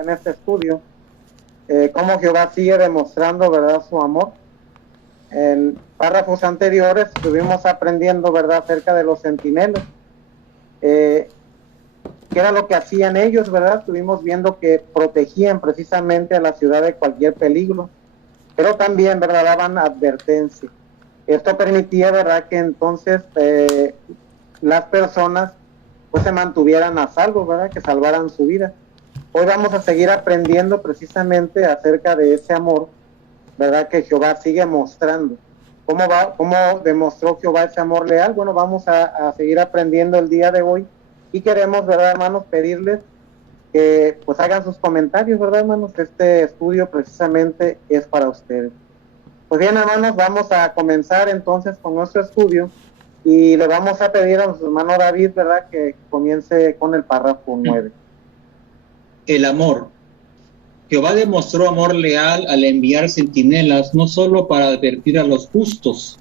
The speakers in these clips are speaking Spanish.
en este estudio, cómo Jehová sigue demostrando, ¿verdad?, su amor. En párrafos anteriores estuvimos aprendiendo, ¿verdad?, acerca de los centinelas. ¿Qué era lo que hacían ellos, verdad? Estuvimos viendo que protegían precisamente a la ciudad de cualquier peligro, pero también, ¿verdad?, daban advertencia. Esto permitía, ¿verdad?, que entonces las personas pues se mantuvieran a salvo, ¿verdad?, que salvaran su vida. Hoy vamos a seguir aprendiendo precisamente acerca de ese amor, ¿verdad?, que Jehová sigue mostrando. ¿Cómo demostró Jehová ese amor leal? Bueno, vamos a seguir aprendiendo el día de hoy y queremos, ¿verdad, hermanos, pedirles que pues hagan sus comentarios, ¿verdad, hermanos? Este estudio precisamente es para ustedes. Pues bien, hermanos, vamos a comenzar entonces con nuestro estudio y le vamos a pedir a nuestro hermano David, ¿verdad?, que comience con el párrafo 9. El amor. Jehová demostró amor leal al enviar centinelas no solo para advertir a los justos,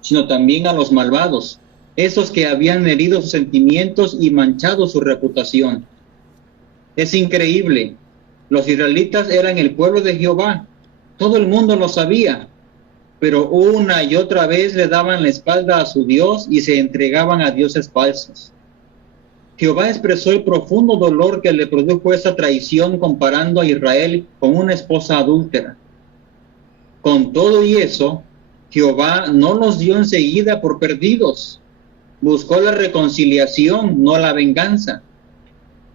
sino también a los malvados, esos que habían herido sus sentimientos y manchado su reputación. Es increíble. Los israelitas eran el pueblo de Jehová. Todo el mundo lo sabía, pero una y otra vez le daban la espalda a su Dios y se entregaban a dioses falsos. Jehová expresó el profundo dolor que le produjo esa traición comparando a Israel con una esposa adúltera. Con todo y eso, Jehová no los dio enseguida por perdidos. Buscó la reconciliación, no la venganza.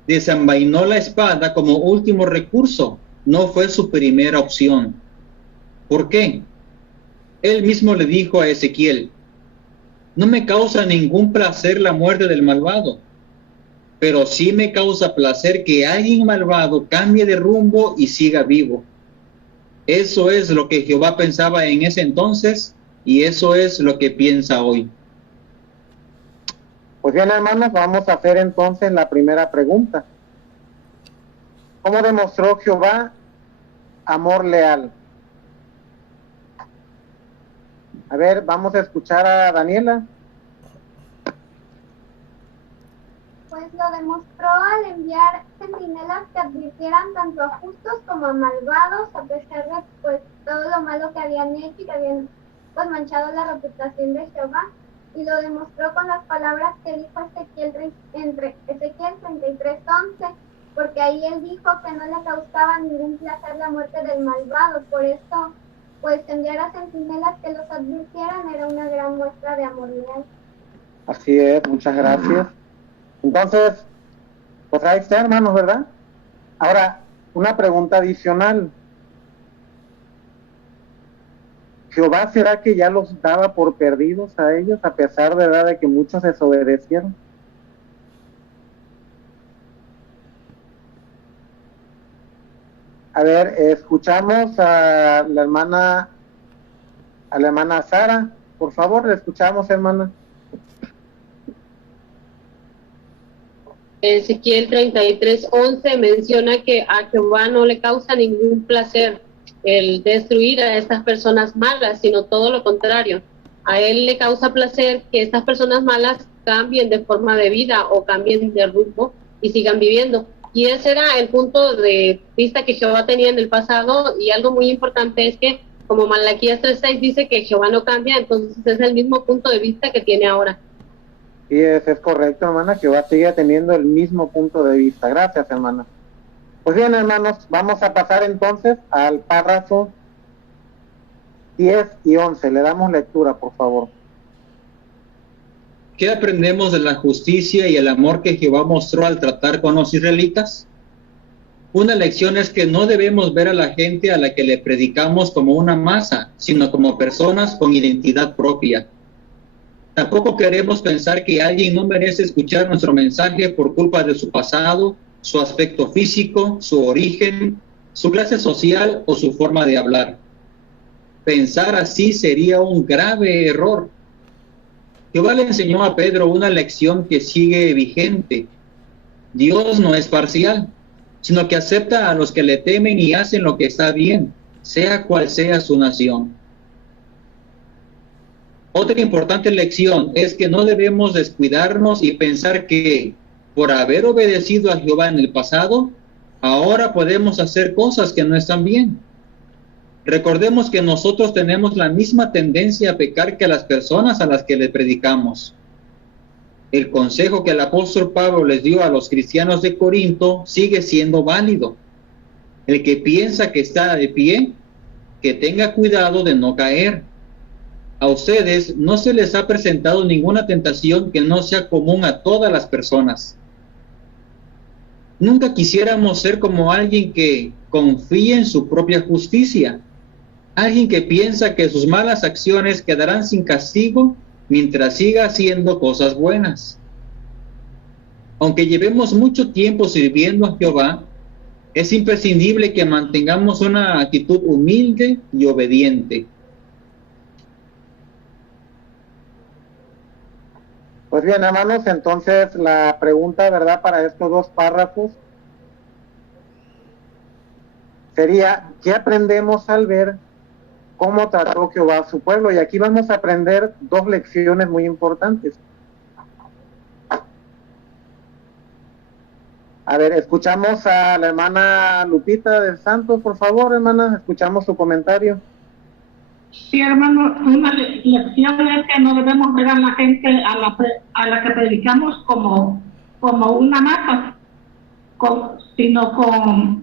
Desenvainó la espada como último recurso, no fue su primera opción. ¿Por qué? Él mismo le dijo a Ezequiel: no me causa ningún placer la muerte del malvado, pero sí me causa placer que alguien malvado cambie de rumbo y siga vivo. Eso es lo que Jehová pensaba en ese entonces y eso es lo que piensa hoy. Pues bien, hermanos, vamos a hacer entonces la primera pregunta. ¿Cómo demostró Jehová amor leal? A ver, vamos a escuchar a Daniela. Pues lo demostró al enviar centinelas que advirtieran tanto a justos como a malvados, a pesar de pues todo lo malo que habían hecho y que habían pues manchado la reputación de Jehová. Y lo demostró con las palabras que dijo Ezequiel entre Ezequiel 33:11, porque ahí él dijo que no le causaba ningún placer la muerte del malvado. Por eso, pues enviar a centinelas que los advirtieran era una gran muestra de amor leal. Así es, muchas gracias. Entonces, pues ahí está, hermanos, ¿verdad? Ahora, una pregunta adicional. ¿Jehová será que ya los daba por perdidos a ellos, a pesar de, ¿verdad?, de que muchos desobedecieron? A ver, escuchamos a la hermana Sara. Por favor, le escuchamos, hermana. Ezequiel 33:11 menciona que a Jehová no le causa ningún placer el destruir a estas personas malas, sino todo lo contrario. A él le causa placer que estas personas malas cambien de forma de vida o cambien de rumbo y sigan viviendo. Y ese era el punto de vista que Jehová tenía en el pasado, y algo muy importante es que, como Malaquías 3:6 dice que Jehová no cambia, entonces es el mismo punto de vista que tiene ahora. Sí, es correcto, hermana. Jehová sigue teniendo el mismo punto de vista. Gracias, hermana. Pues bien, hermanos, vamos a pasar entonces al párrafo 10 y 11. Le damos lectura, por favor. ¿Qué aprendemos de la justicia y el amor que Jehová mostró al tratar con los israelitas? Una lección es que no debemos ver a la gente a la que le predicamos como una masa, sino como personas con identidad propia. Tampoco queremos pensar que alguien no merece escuchar nuestro mensaje por culpa de su pasado, su aspecto físico, su origen, su clase social o su forma de hablar. Pensar así sería un grave error. Jehová le enseñó a Pedro una lección que sigue vigente. Dios no es parcial, sino que acepta a los que le temen y hacen lo que está bien, sea cual sea su nación. Otra importante lección es que no debemos descuidarnos y pensar que, por haber obedecido a Jehová en el pasado, Ahora podemos hacer cosas que no están bien. Recordemos que nosotros tenemos la misma tendencia a pecar que las personas a las que le predicamos. El consejo que el apóstol Pablo les dio a los cristianos de Corinto sigue siendo válido. El que piensa que está de pie, que tenga cuidado de no caer. A ustedes no se les ha presentado ninguna tentación que no sea común a todas las personas. Nunca quisiéramos ser como alguien que confía en su propia justicia, alguien que piensa que sus malas acciones quedarán sin castigo mientras siga haciendo cosas buenas. Aunque llevemos mucho tiempo sirviendo a Jehová, es imprescindible que mantengamos una actitud humilde y obediente. Pues bien, hermanos, entonces la pregunta, ¿verdad?, para estos dos párrafos sería, ¿qué aprendemos al ver cómo trató Jehová a su pueblo? Y aquí vamos a aprender dos lecciones muy importantes. A ver, escuchamos a la hermana Lupita del Santos, por favor, hermana, escuchamos su comentario. Sí, hermano, una lección es que no debemos ver a la gente a la que predicamos como una masa, sino como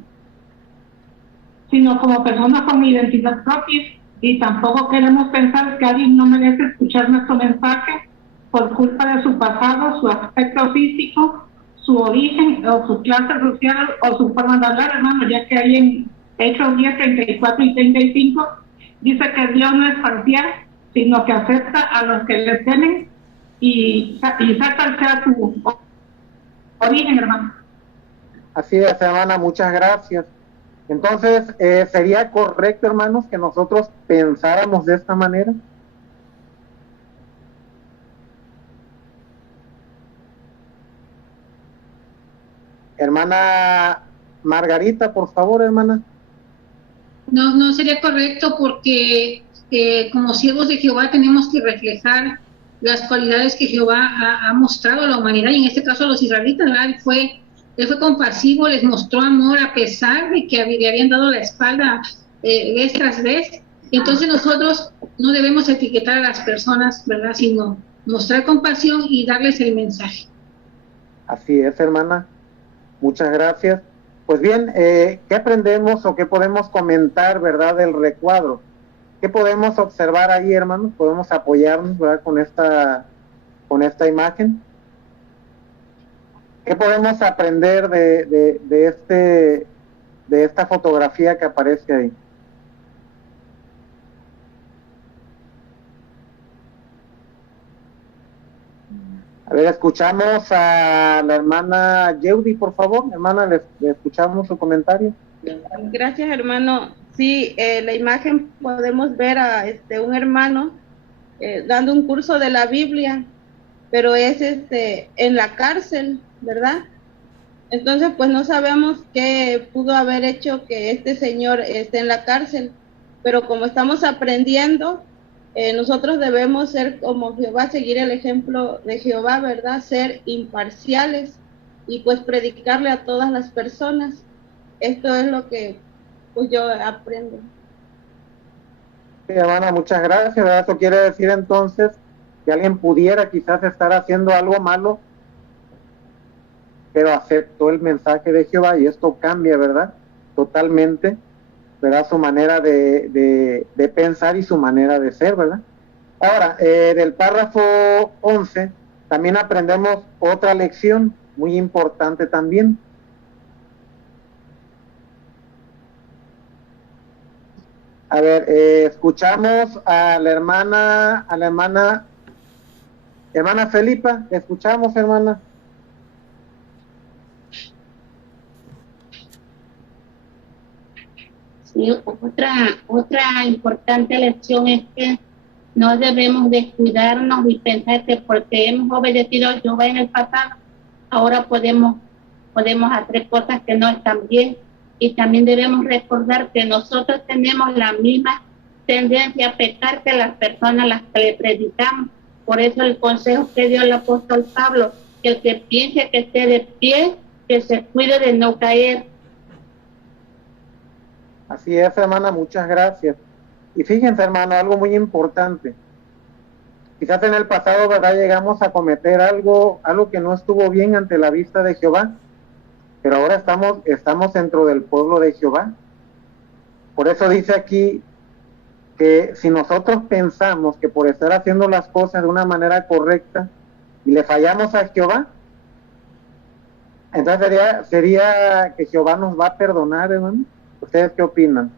personas con identidad propia, y tampoco queremos pensar que alguien no merece escuchar nuestro mensaje por culpa de su pasado, su aspecto físico, su origen o su clase social o su forma de hablar, hermano, ya que hay en Hechos 10, 34 y 35 dice que Dios no es parcial, sino que acepta a los que le temen y saca sea su origen, hermano. Así es, hermana, muchas gracias. Entonces, ¿sería correcto, hermanos, que nosotros pensáramos de esta manera? Hermana Margarita, por favor, hermana. No sería correcto porque como siervos de Jehová tenemos que reflejar las cualidades que Jehová ha mostrado a la humanidad, y en este caso a los israelitas, ¿verdad? Él fue compasivo, les mostró amor a pesar de que le habían dado la espalda vez tras vez. Entonces nosotros no debemos etiquetar a las personas, ¿verdad?, sino mostrar compasión y darles el mensaje. Así es, hermana. Muchas gracias. Pues bien, ¿qué aprendemos o qué podemos comentar, verdad, del recuadro? ¿Qué podemos observar ahí, hermanos? ¿Podemos apoyarnos, verdad, con esta imagen? ¿Qué podemos aprender de esta fotografía que aparece ahí? A ver, escuchamos a la hermana Yeudi, por favor. Hermana, le escuchamos su comentario. Gracias, hermano. Sí, la imagen podemos ver a un hermano dando un curso de la Biblia, pero es en la cárcel, ¿verdad? Entonces, pues no sabemos qué pudo haber hecho que este señor esté en la cárcel, pero como estamos aprendiendo, nosotros debemos ser como Jehová, seguir el ejemplo de Jehová, ¿verdad? Ser imparciales y pues predicarle a todas las personas. Esto es lo que pues yo aprendo. Sí, hermana, muchas gracias, ¿verdad? Eso quiere decir entonces que alguien pudiera quizás estar haciendo algo malo, pero aceptó el mensaje de Jehová, y esto cambia, ¿verdad?, totalmente, ¿verdad?, su manera de pensar y su manera de ser, ¿verdad? Ahora, del párrafo 11 también aprendemos otra lección muy importante también. A ver, escuchamos a la hermana Felipa, escuchamos, hermana. Sí, otra importante lección es que no debemos descuidarnos y pensar que porque hemos obedecido a Jehová en el pasado, ahora podemos hacer cosas que no están bien. Y también debemos recordar que nosotros tenemos la misma tendencia a pecar que las personas a las que le predicamos. Por eso el consejo que dio el apóstol Pablo, que el que piense que esté de pie, que se cuide de no caer. Así es, hermana, muchas gracias. Y fíjense, hermano, algo muy importante. Quizás en el pasado, ¿verdad?, llegamos a cometer algo que no estuvo bien ante la vista de Jehová, pero ahora estamos dentro del pueblo de Jehová. Por eso dice aquí que si nosotros pensamos que por estar haciendo las cosas de una manera correcta y le fallamos a Jehová, entonces sería que Jehová nos va a perdonar, hermano. ¿Ustedes qué opinan?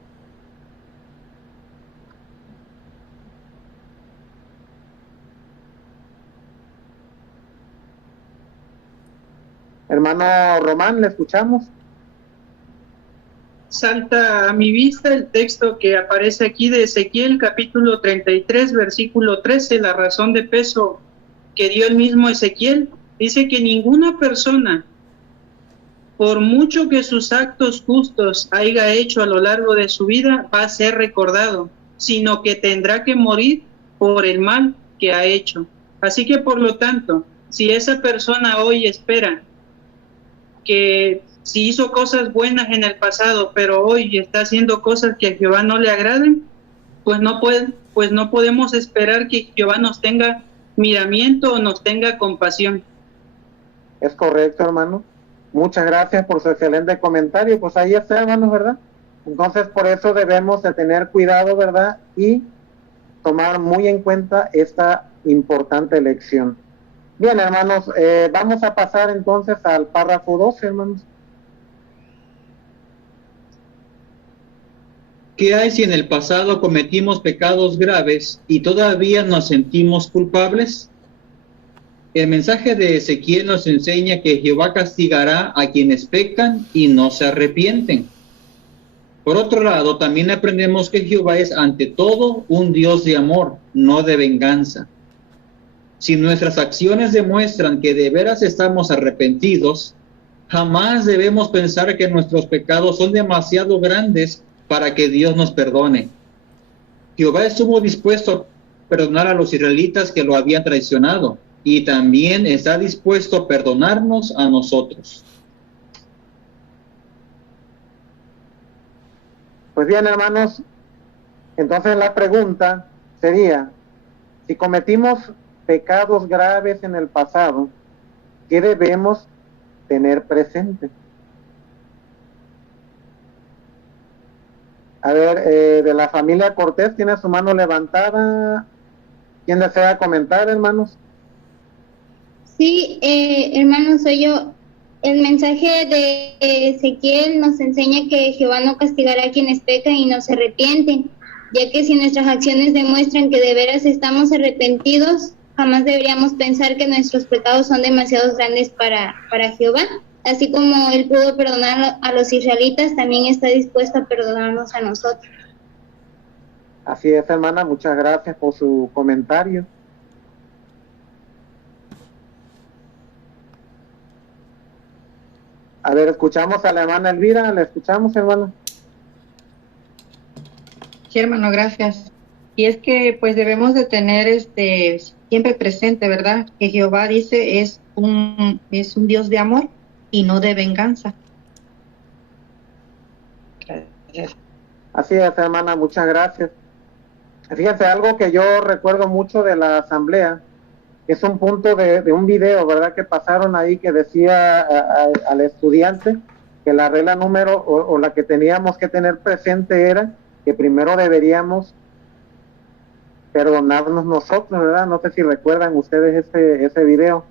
Hermano Román, ¿le escuchamos? Salta a mi vista el texto que aparece aquí de Ezequiel, capítulo 33, versículo 13, la razón de peso que dio el mismo Ezequiel. Dice que ninguna persona, por mucho que sus actos justos haya hecho a lo largo de su vida, va a ser recordado, sino que tendrá que morir por el mal que ha hecho. Así que, por lo tanto, si esa persona hoy espera que si hizo cosas buenas en el pasado, pero hoy está haciendo cosas que a Jehová no le agraden, pues no podemos esperar que Jehová nos tenga miramiento o nos tenga compasión. Es correcto, hermano. Muchas gracias por su excelente comentario. Pues ahí está, hermanos, ¿verdad? Entonces, por eso debemos de tener cuidado, ¿verdad? Y tomar muy en cuenta esta importante lección. Bien, hermanos, vamos a pasar entonces al párrafo 12, hermanos. ¿Qué hay si en el pasado cometimos pecados graves y todavía nos sentimos culpables? El mensaje de Ezequiel nos enseña que Jehová castigará a quienes pecan y no se arrepienten. Por otro lado, también aprendemos que Jehová es ante todo un Dios de amor, no de venganza. Si nuestras acciones demuestran que de veras estamos arrepentidos, jamás debemos pensar que nuestros pecados son demasiado grandes para que Dios nos perdone. Jehová estuvo dispuesto a perdonar a los israelitas que lo habían traicionado, y también está dispuesto a perdonarnos a nosotros. Pues bien, hermanos, entonces la pregunta sería, si cometimos pecados graves en el pasado, ¿qué debemos tener presente? A ver, de la familia Cortés, tiene su mano levantada. ¿Quién desea comentar, hermanos? Sí, hermano, soy yo. El mensaje de Ezequiel nos enseña que Jehová no castigará a quienes pecan y no se arrepienten, ya que si nuestras acciones demuestran que de veras estamos arrepentidos, jamás deberíamos pensar que nuestros pecados son demasiado grandes para Jehová. Así como Él pudo perdonar a los israelitas, también está dispuesto a perdonarnos a nosotros. Así es, hermana, muchas gracias por su comentario. A ver, escuchamos a la hermana Elvira. ¿La escuchamos, hermana? Sí, hermano, gracias. Y es que pues debemos de tener siempre presente, ¿verdad? Que Jehová dice es un Dios de amor y no de venganza. Gracias. Así es, hermana, muchas gracias. Fíjense, algo que yo recuerdo mucho de la asamblea, es un punto de un video, ¿verdad?, que pasaron ahí, que decía al estudiante que la regla número o la que teníamos que tener presente era que primero deberíamos perdonarnos nosotros, ¿verdad? No sé si recuerdan ustedes ese video,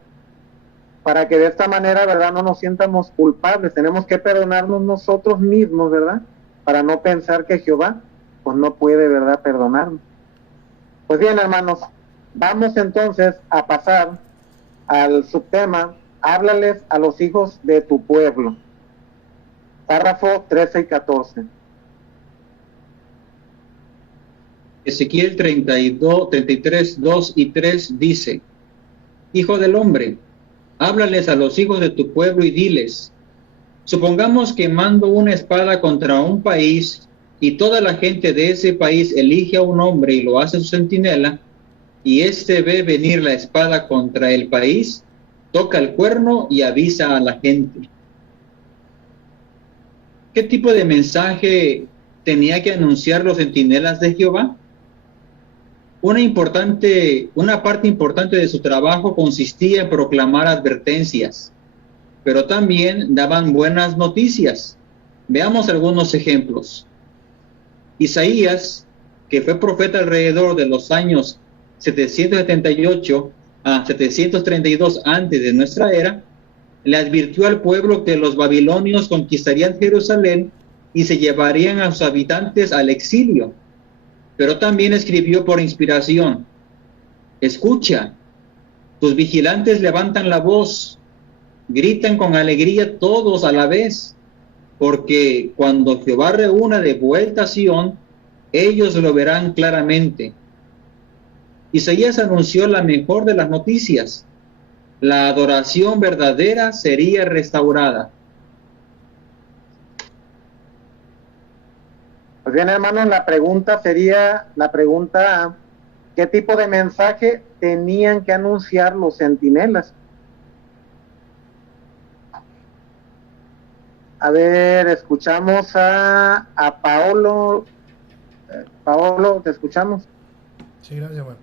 para que de esta manera, ¿verdad?, no nos sientamos culpables. Tenemos que perdonarnos nosotros mismos, ¿verdad?, para no pensar que Jehová pues no puede, ¿verdad?, perdonarnos. Pues bien, hermanos, vamos entonces a pasar al subtema, háblales a los hijos de tu pueblo. Párrafo 13 y 14. Ezequiel 33, 2 y 3 dice: Hijo del hombre, háblales a los hijos de tu pueblo y diles: supongamos que mando una espada contra un país y toda la gente de ese país elige a un hombre y lo hace su centinela, y éste ve venir la espada contra el país, toca el cuerno y avisa a la gente. ¿Qué tipo de mensaje tenía que anunciar los centinelas de Jehová? Una parte importante de su trabajo consistía en proclamar advertencias, pero también daban buenas noticias. Veamos algunos ejemplos. Isaías, que fue profeta alrededor de los años 778 a 732 antes de nuestra era, le advirtió al pueblo que los babilonios conquistarían Jerusalén y se llevarían a sus habitantes al exilio. Pero también escribió por inspiración: escucha, tus vigilantes levantan la voz, gritan con alegría todos a la vez, porque cuando Jehová reúna de vuelta a Sión, ellos lo verán claramente. Isaías anunció la mejor de las noticias: la adoración verdadera sería restaurada. Pues bien, hermanos, la pregunta sería, ¿qué tipo de mensaje tenían que anunciar los centinelas? A ver, escuchamos a Paolo. Paolo, ¿te escuchamos? Sí, gracias, hermano.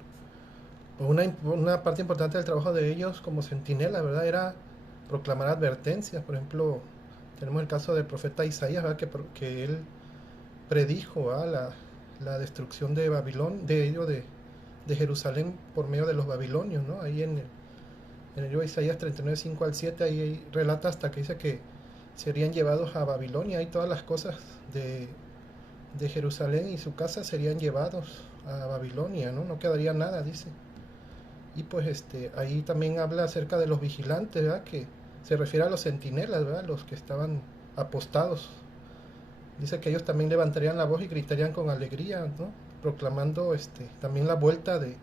Pues una parte importante del trabajo de ellos como centinelas, ¿verdad?, era proclamar advertencias. Por ejemplo, tenemos el caso del profeta Isaías, ¿verdad?, que él predijo la destrucción de Babilón, de Jerusalén por medio de los babilonios, ¿no? Ahí en el libro de Isaías 39, 5 al 7, ahí relata hasta que dice que serían llevados a Babilonia, y todas las cosas de Jerusalén y su casa serían llevados a Babilonia, ¿no? No quedaría nada, dice. Y pues ahí también habla acerca de los vigilantes, ¿verdad?, que se refiere a los centinelas, ¿verdad?, los que estaban apostados. Dice que ellos también levantarían la voz y gritarían con alegría, ¿no?, proclamando también la vuelta de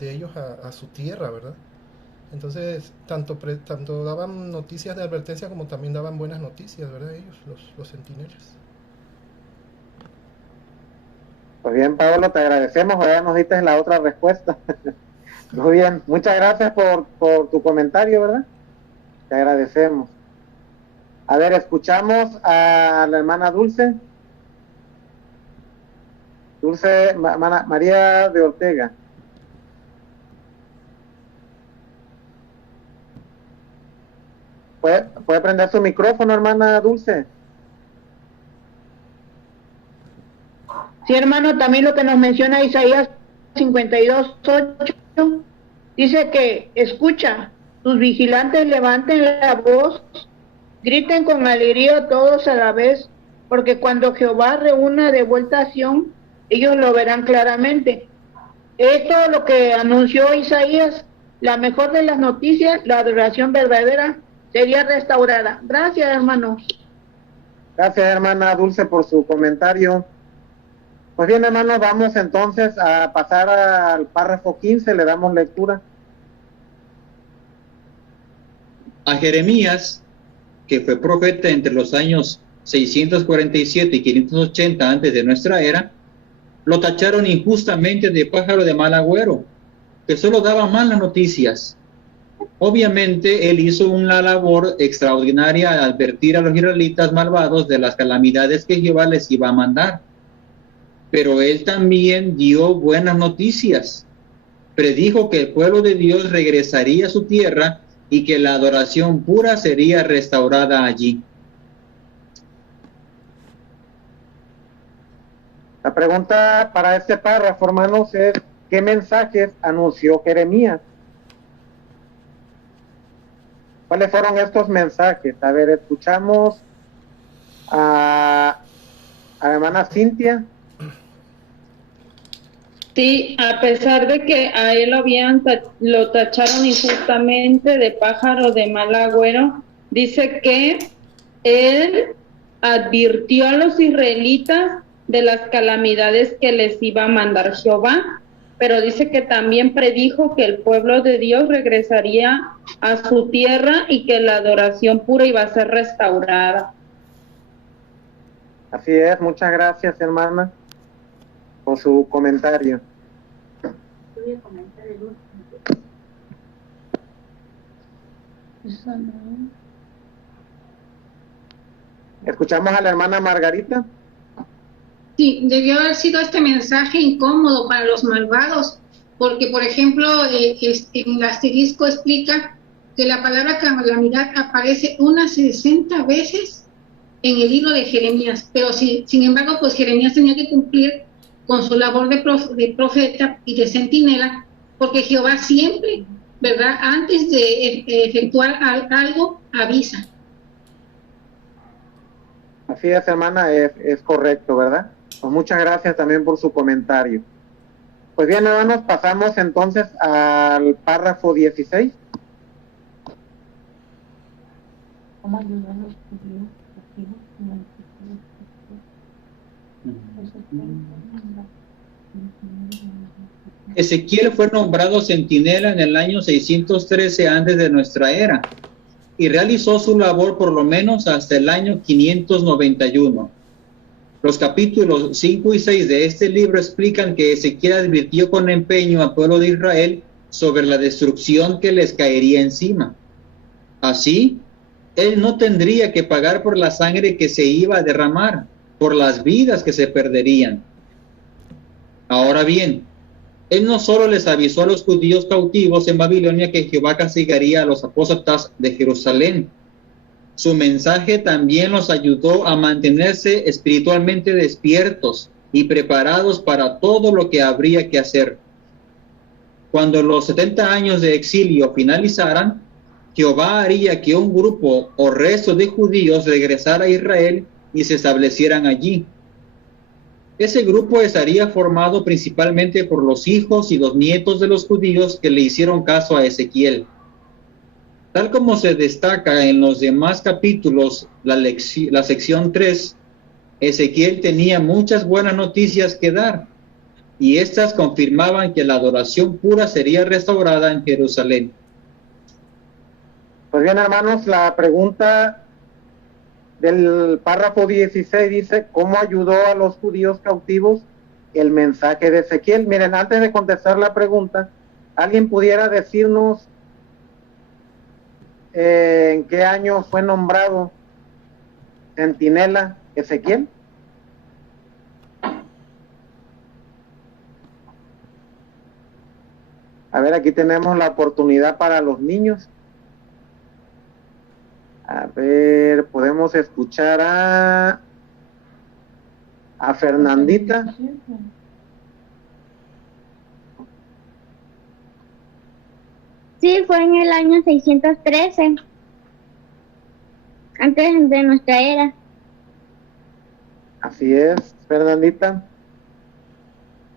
ellos a su tierra, ¿verdad? Entonces, tanto daban noticias de advertencia como también daban buenas noticias, ¿verdad?, ellos, los centinelas. Pues bien, Pablo, te agradecemos. Ahora nos diste la otra respuesta. Muy bien, muchas gracias por tu comentario, ¿verdad? Te agradecemos. A ver, escuchamos a la hermana Dulce. María de Ortega. ¿Puede prender su micrófono, hermana Dulce? Sí, hermano, también lo que nos menciona Isaías 52:8 dice que escucha, tus vigilantes levanten la voz, griten con alegría todos a la vez, porque cuando Jehová reúna de vuelta a Sión, ellos lo verán claramente. Esto es lo que anunció Isaías, la mejor de las noticias, la adoración verdadera sería restaurada. Gracias, hermano. Gracias, hermana Dulce, por su comentario. Pues bien, hermanos, vamos entonces a pasar al párrafo 15, le damos lectura. A Jeremías, que fue profeta entre los años 647 y 580 antes de nuestra era, lo tacharon injustamente de pájaro de mal agüero, que solo daba malas noticias. Obviamente, él hizo una labor extraordinaria al advertir a los israelitas malvados de las calamidades que Jehová les iba a mandar. Pero él también dio buenas noticias. Predijo que el pueblo de Dios regresaría a su tierra y que la adoración pura sería restaurada allí. La pregunta para este párrafo, hermanos, es ¿qué mensajes anunció Jeremías? ¿Cuáles fueron estos mensajes? A ver, escuchamos a la hermana Cintia. Sí, a pesar de que a él lo tacharon injustamente de pájaro de mal agüero, dice que él advirtió a los israelitas de las calamidades que les iba a mandar Jehová, pero dice que también predijo que el pueblo de Dios regresaría a su tierra y que la adoración pura iba a ser restaurada. Así es, muchas gracias, hermana, por su comentario. Voy a comentar el último. Escuchamos a la hermana Margarita. Sí, debió haber sido este mensaje incómodo para los malvados, porque, por ejemplo, en el asterisco explica que la palabra calamidad aparece unas 60 veces en el libro de Jeremías, pero sin embargo, pues Jeremías tenía que cumplir con su labor de profeta y de centinela, porque Jehová siempre, ¿verdad?, antes de efectuar algo, avisa. Así es, hermana, es correcto, ¿verdad? Pues muchas gracias también por su comentario. Pues bien, hermanos, pasamos entonces al párrafo 16. ¿Cómo ayudar a los judíos cautivos en la Ezequiel fue nombrado centinela en el año 613 antes de nuestra era y realizó su labor por lo menos hasta el año 591. Los capítulos 5 y 6 de este libro explican que Ezequiel advirtió con empeño al pueblo de Israel sobre la destrucción que les caería encima. Así, él no tendría que pagar por la sangre que se iba a derramar, por las vidas que se perderían. Ahora bien, él no solo les avisó a los judíos cautivos en Babilonia que Jehová castigaría a los apóstatas de Jerusalén. Su mensaje también los ayudó a mantenerse espiritualmente despiertos y preparados para todo lo que habría que hacer. Cuando los 70 años de exilio finalizaran, Jehová haría que un grupo o resto de judíos regresara a Israel y se establecieran allí. Ese grupo estaría formado principalmente por los hijos y los nietos de los judíos que le hicieron caso a Ezequiel. Tal como se destaca en los demás capítulos, la sección 3, Ezequiel tenía muchas buenas noticias que dar, y estas confirmaban que la adoración pura sería restaurada en Jerusalén. Pues bien, hermanos, la pregunta del párrafo 16 dice, ¿cómo ayudó a los judíos cautivos el mensaje de Ezequiel? Miren, antes de contestar la pregunta, ¿alguien pudiera decirnos en qué año fue nombrado centinela Ezequiel? A ver, aquí tenemos la oportunidad para los niños. A ver, podemos escuchar a Fernandita. Sí, fue en el año 613, antes de nuestra era. Así es, Fernandita.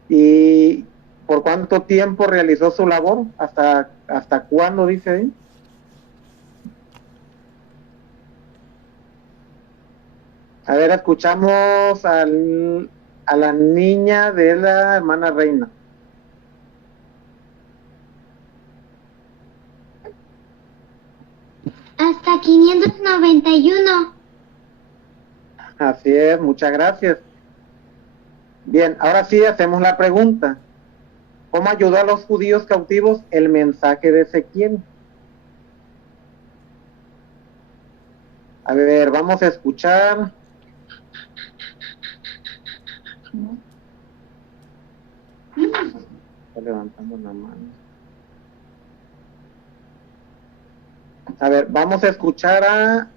¿Y por cuánto tiempo realizó su labor? ¿Hasta cuándo dice ahí? A ver, escuchamos a la niña de la hermana Reina. Hasta 591. Así es, muchas gracias. Bien, ahora sí hacemos la pregunta. ¿Cómo ayudó a los judíos cautivos el mensaje de Ezequiel? A ver, vamos a escuchar. Está levantando la mano. A ver, vamos a escuchar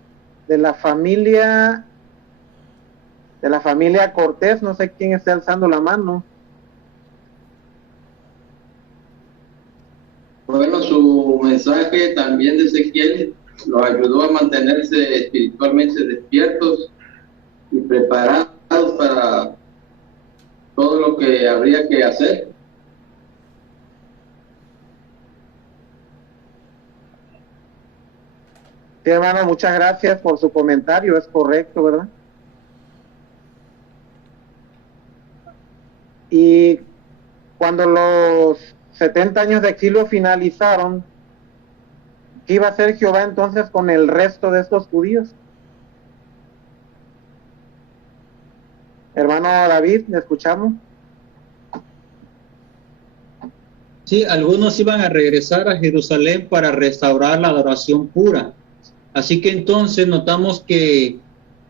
de la familia Cortés, no sé quién está alzando la mano. Bueno, su mensaje también de Ezequiel los ayudó a mantenerse espiritualmente despiertos y preparados para todo lo que habría que hacer. Sí, hermano, muchas gracias por su comentario, es correcto, ¿verdad? Y cuando los 70 años de exilio finalizaron, ¿qué iba a hacer Jehová entonces con el resto de estos judíos? Hermano David, ¿me escuchamos? Sí, algunos iban a regresar a Jerusalén para restaurar la adoración pura. Así que entonces notamos que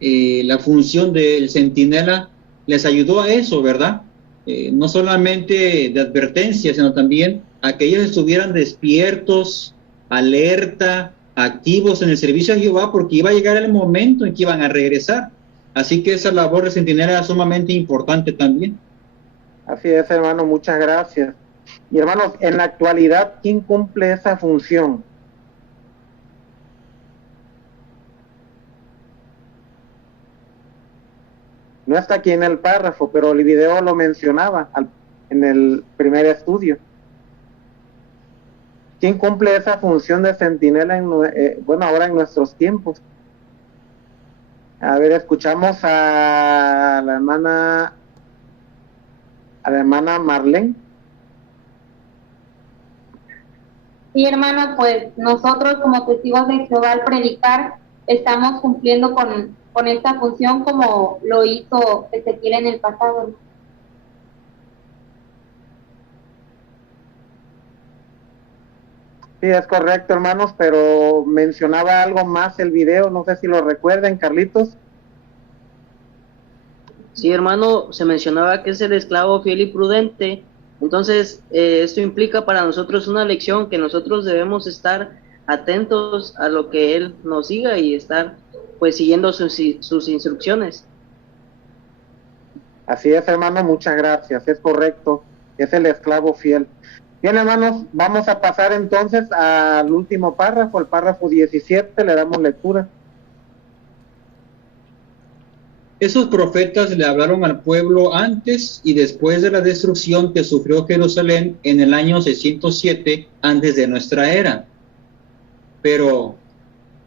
la función del centinela les ayudó a eso, ¿verdad? No solamente de advertencia, sino también a que ellos estuvieran despiertos, alerta, activos en el servicio a Jehová, porque iba a llegar el momento en que iban a regresar. Así que esa labor de centinela era sumamente importante también. Así es, hermano, muchas gracias. Y hermanos, en la actualidad, ¿quién cumple esa función? No está aquí en el párrafo, pero el video lo mencionaba en el primer estudio. ¿Quién cumple esa función de centinela ahora en nuestros tiempos? A ver, escuchamos a la hermana Marlene. Sí, hermano, pues nosotros como testigos de Jehová al predicar estamos cumpliendo con esta función como lo hizo Ezequiel en el pasado. Sí, es correcto, hermanos, pero mencionaba algo más el video, no sé si lo recuerden, Carlitos. Sí, hermano, se mencionaba que es el esclavo fiel y prudente. Entonces, esto implica para nosotros una lección que nosotros debemos estar atentos a lo que él nos diga y estar pues siguiendo sus instrucciones. Así es, hermano, muchas gracias, es correcto, es el esclavo fiel. Bien, hermanos, vamos a pasar entonces al último párrafo, el párrafo 17, le damos lectura. Esos profetas le hablaron al pueblo antes y después de la destrucción que sufrió Jerusalén en el año 607 antes de nuestra era. Pero,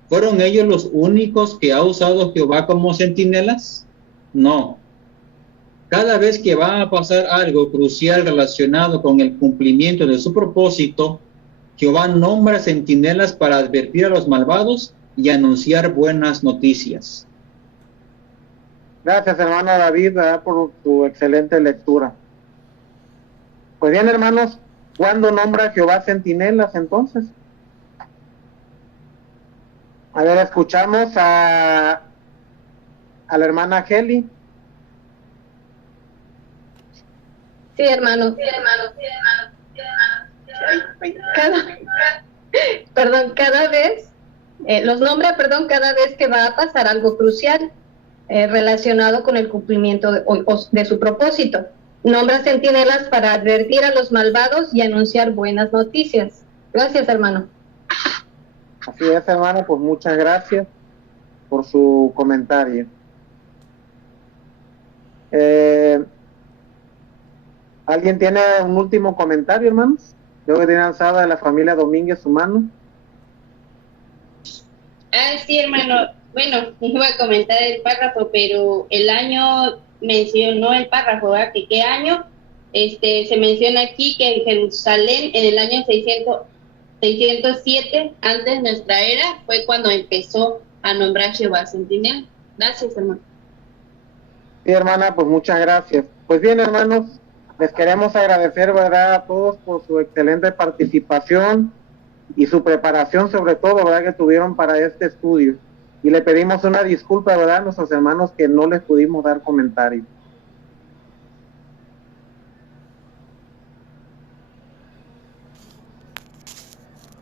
¿fueron ellos los únicos que ha usado Jehová como centinelas? No. Cada vez que va a pasar algo crucial relacionado con el cumplimiento de su propósito, Jehová nombra centinelas para advertir a los malvados y anunciar buenas noticias. Gracias, hermano David, por tu excelente lectura. Pues bien, hermanos, ¿cuándo nombra Jehová centinelas entonces? A ver, escuchamos a la hermana Heli. Sí, hermano. Cada vez, los nombra, cada vez que va a pasar algo crucial relacionado con el cumplimiento de su propósito. Nombra centinelas para advertir a los malvados y anunciar buenas noticias. Gracias, hermano. Así es, hermano, pues muchas gracias por su comentario. ¿Alguien tiene un último comentario, hermanos? Yo que tiene alzada de la familia Domínguez su mano. Sí, hermano. Bueno, iba a comentar el párrafo, pero el año mencionó el párrafo, ¿verdad? Que qué año. Se menciona aquí que en Jerusalén, en el año 607, antes de nuestra era, fue cuando empezó a nombrar Jehová centinela. Gracias, hermano. Sí, hermana, pues muchas gracias. Pues bien, hermanos, les queremos agradecer, ¿verdad?, a todos por su excelente participación y su preparación, sobre todo, ¿verdad?, que tuvieron para este estudio. Y le pedimos una disculpa, ¿verdad?, a nuestros hermanos que no les pudimos dar comentario.